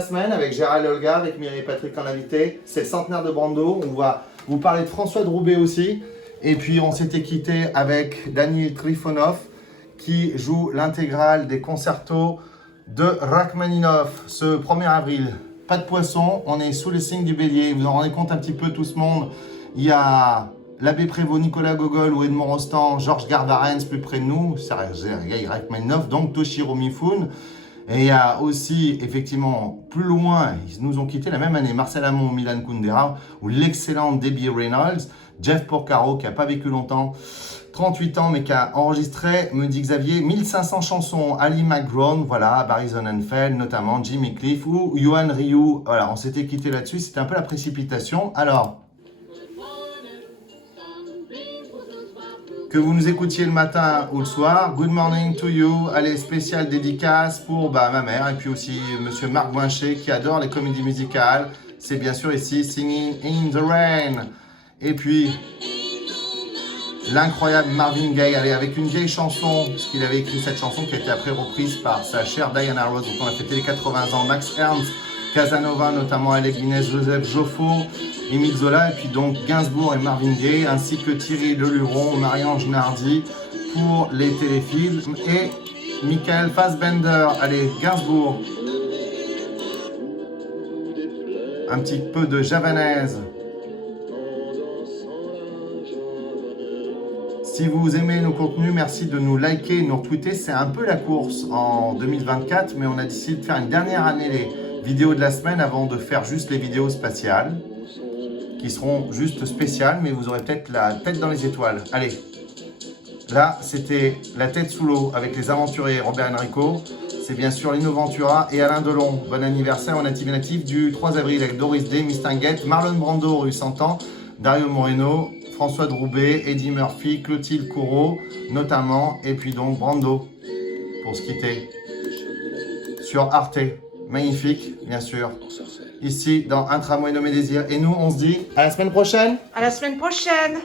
La semaine avec Gérald et Olga, avec Mireille et Patrick en invité. C'est le centenaire de Brando. On va vous parler de François de Roubaix aussi. Et puis on s'était quitté avec Daniil Trifonov qui joue l'intégrale des concertos de Rachmaninov ce 1er avril. Pas de poisson, on est sous le signe du bélier. Vous en rendez compte un petit peu tout ce monde. Il y a l'abbé Prévost, Nicolas Gogol ou Edmond Rostand, Georges Garbarens plus près de nous, Sergei Rachmaninov, donc Toshiro Mifune. Et il y a aussi, effectivement, plus loin, ils nous ont quitté la même année, Marcel Amont, Milan Kundera, ou l'excellent Debbie Reynolds, Jeff Porcaro, qui n'a pas vécu longtemps, 38 ans, mais qui a enregistré, me dit Xavier, 1500 chansons, Ali McGraw, voilà, Barry Sonnenfeld, notamment Jimmy Cliff, ou Yuan Ryu. Voilà, on s'était quitté là-dessus, c'était un peu la précipitation. Alors, que vous nous écoutiez le matin ou le soir, good morning to you. Allez, spéciale dédicace pour ma mère et puis aussi monsieur Marc Boinchet qui adore les comédies musicales. C'est bien sûr ici Singing in the Rain. Et puis l'incroyable Marvin Gaye, allez, avec une vieille chanson, parce qu'il avait écrit cette chanson qui a été après reprise par sa chère Diana Ross, dont on a fêté les 80 ans, Max Ernst, Casanova, notamment Alec Guinness, Joseph Joffo, Émile Zola, et puis donc Gainsbourg et Marvin Gaye, ainsi que Thierry Leluron, Marie-Ange Nardi pour les téléfilms, et Michael Fassbender. Allez, Gainsbourg. Un petit peu de javanaise. Si vous aimez nos contenus, merci de nous liker et nous retweeter. C'est un peu la course en 2024, mais on a décidé de faire une dernière année les vidéos de la semaine avant de faire juste les vidéos spatiales, qui seront juste spéciales, mais vous aurez peut-être la tête dans les étoiles. Allez, là, c'était la tête sous l'eau avec les aventuriers Robert Enrico. C'est bien sûr Lino Ventura et Alain Delon. Bon anniversaire au Natif et Natif du 3 avril avec Doris Day, Mistinguett, Marlon Brando, rue 100 ans, Dario Moreno, François de Roubaix, Eddie Murphy, Clotilde Courreau, notamment, et puis donc Brando, pour se quitter, sur Arte. Magnifique, bien sûr, ici dans Un tramway nommé Désir. Et nous, on se dit à la semaine prochaine. À la semaine prochaine.